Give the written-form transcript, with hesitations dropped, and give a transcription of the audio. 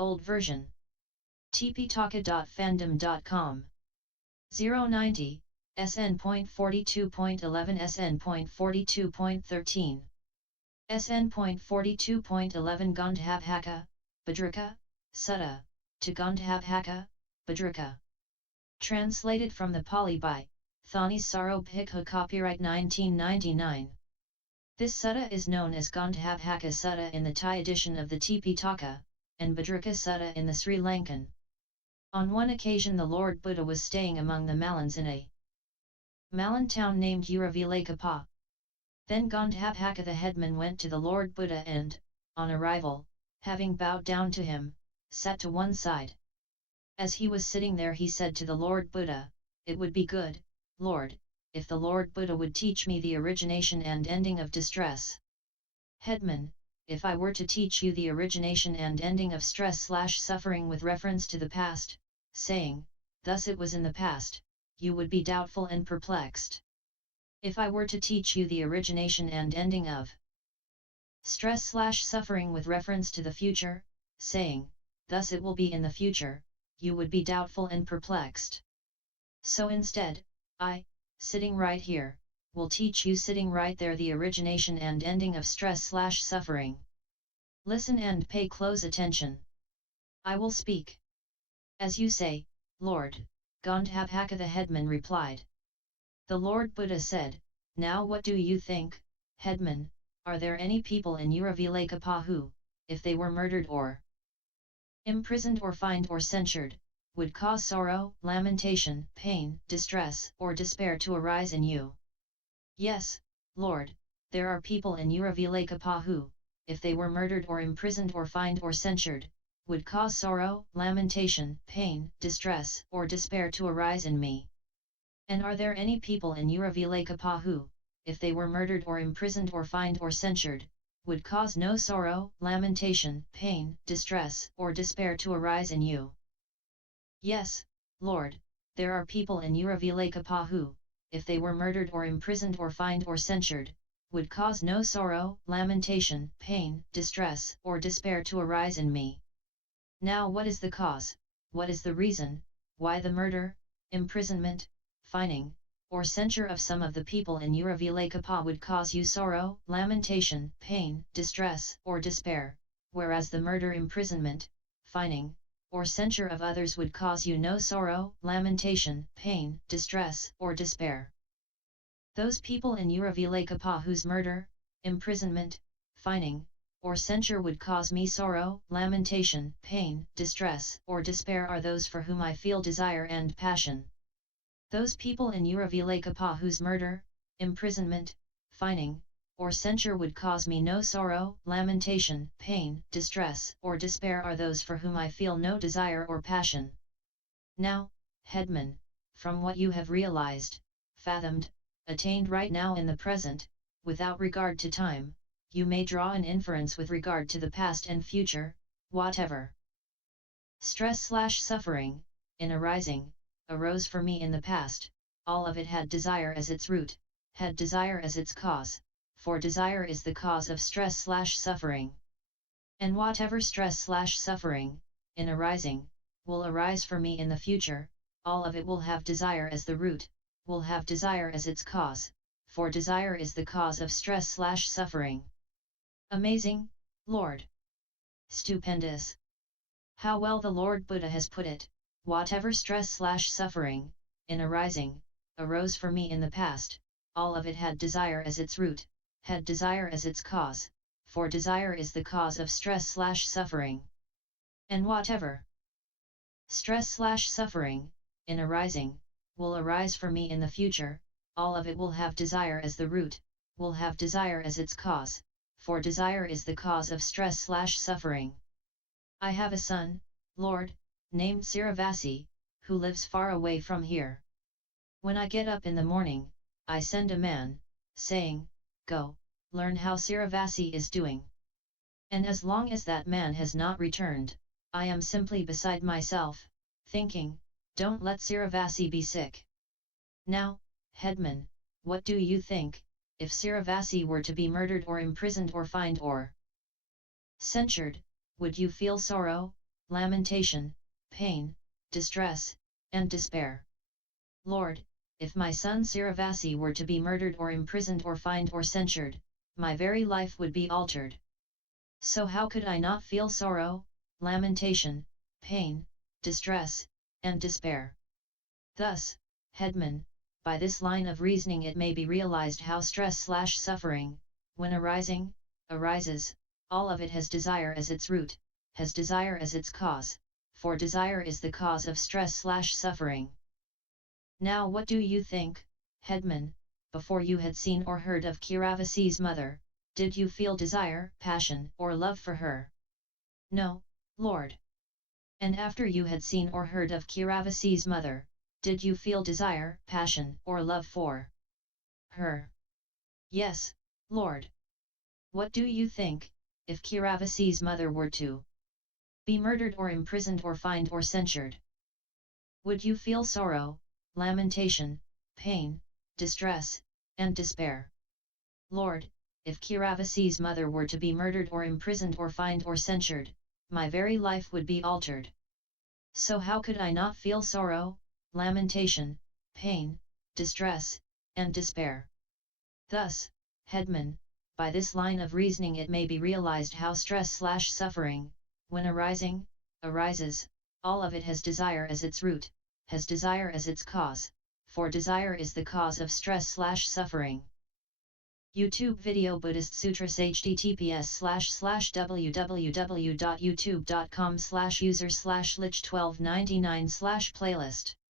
Old version. Tipitaka.fandom.com. 090, SN.42.11-SN.42.13. SN.42.11 Gandhabhaka, Bhadraka, Sutta, to Gandhabhaka, Bhadraka. Translated from the Pali by Thanissaro Bhikkhu, copyright 1999. This sutta is known as Gandhabhaka Sutta in the Thai edition of the Tipitaka, and Bhadraka Sutta in the Sri Lankan. On one occasion the Lord Buddha was staying among the Mallans in a Mallan town named Uruvelakappa. Then Gandhabhaka the headman went to the Lord Buddha and, on arrival, having bowed down to him, sat to one side. As he was sitting there he said to the Lord Buddha, "It would be good, Lord, if the Lord Buddha would teach me the origination and ending of distress." Headman, if I were to teach you the origination and ending of stress/suffering with reference to the past, saying, "Thus it was in the past," you would be doubtful and perplexed. If I were to teach you the origination and ending of stress/suffering with reference to the future, saying, "Thus it will be in the future," you would be doubtful and perplexed. So instead, I, sitting right here, will teach you sitting right there the origination and ending of stress/suffering. Listen and pay close attention. I will speak. As you say, Lord, Gandhabhaka the headman replied. The Lord Buddha said, "Now what do you think, headman, are there any people in Uruvelakappa who, if they were murdered or imprisoned or fined or censured, would cause sorrow, lamentation, pain, distress, or despair to arise in you?" Yes, Lord, there are people in Uruvelakappa who, if they were murdered or imprisoned or fined or censured, would cause sorrow, lamentation, pain, distress, or despair to arise in me. And are there any people in Uruvelakappa who, if they were murdered or imprisoned or fined or censured, would cause no sorrow, lamentation, pain, distress, or despair to arise in you? Yes, Lord, there are people in Uruvelakappa who, if they were murdered or imprisoned or fined or censured, would cause no sorrow, lamentation, pain, distress, or despair to arise in me. Now what is the cause, what is the reason, why the murder, imprisonment, fining, or censure of some of the people in Uruvelakappa would cause you sorrow, lamentation, pain, distress, or despair, whereas the murder, imprisonment, fining, or censure of others would cause you no sorrow, lamentation, pain, distress, or despair? Those people in Uruvelakappa whose murder, imprisonment, fining, or censure would cause me sorrow, lamentation, pain, distress, or despair are those for whom I feel desire and passion. Those people in Uruvelakappa whose murder, imprisonment, fining, or censure would cause me no sorrow, lamentation, pain, distress, or despair are those for whom I feel no desire or passion. Now, headman, from what you have realized, fathomed, attained right now in the present, without regard to time, you may draw an inference with regard to the past and future, whatever stress/suffering, in arising, arose for me in the past, all of it had desire as its root, had desire as its cause, for desire is the cause of stress/suffering. And whatever stress/suffering, in arising, will arise for me in the future, all of it will have desire as the root, will have desire as its cause, for desire is the cause of stress/suffering. Amazing, Lord! Stupendous! How well the Lord Buddha has put it, whatever stress/suffering, in arising, arose for me in the past, all of it had desire as its root, had desire as its cause, for desire is the cause of stress/suffering. And whatever stress/suffering, in arising, will arise for me in the future, all of it will have desire as the root, will have desire as its cause, for desire is the cause of stress/suffering. I have a son, Lord, named Siravasi, who lives far away from here. When I get up in the morning, I send a man, saying, "Go, learn how Siravasi is doing." And as long as that man has not returned, I am simply beside myself, thinking, "Don't let Siravasi be sick." Now, headman, what do you think, if Siravasi were to be murdered or imprisoned or fined or censured, would you feel sorrow, lamentation, pain, distress, and despair. Lord, if my son Siravasi were to be murdered or imprisoned or fined or censured, my very life would be altered. So how could I not feel sorrow, lamentation, pain, distress, and despair? Thus, Headman, by this line of reasoning it may be realized how stress/suffering, when arises, all of it has desire as its root, has desire as its cause, for desire is the cause of stress/suffering. Now what do you think, Headman, before you had seen or heard of Kiravasi's mother, did you feel desire, passion, or love for her? No, Lord. And after you had seen or heard of Kiravasi's mother, did you feel desire, passion, or love for her? Yes, Lord. What do you think, if Kiravasi's mother were to be murdered or imprisoned or fined or censured? Would you feel sorrow, lamentation, pain, distress, and despair? Lord, if Kiravasi's mother were to be murdered or imprisoned or fined or censured, my very life would be altered. So how could I not feel sorrow, lamentation, pain, distress, and despair? Thus, Headman, by this line of reasoning it may be realized how stress/suffering, when arises, all of it has desire as its root, has desire as its cause, for desire is the cause of stress/suffering. YouTube video Buddhist Sutras https://www.youtube.com/user/lich1299/playlist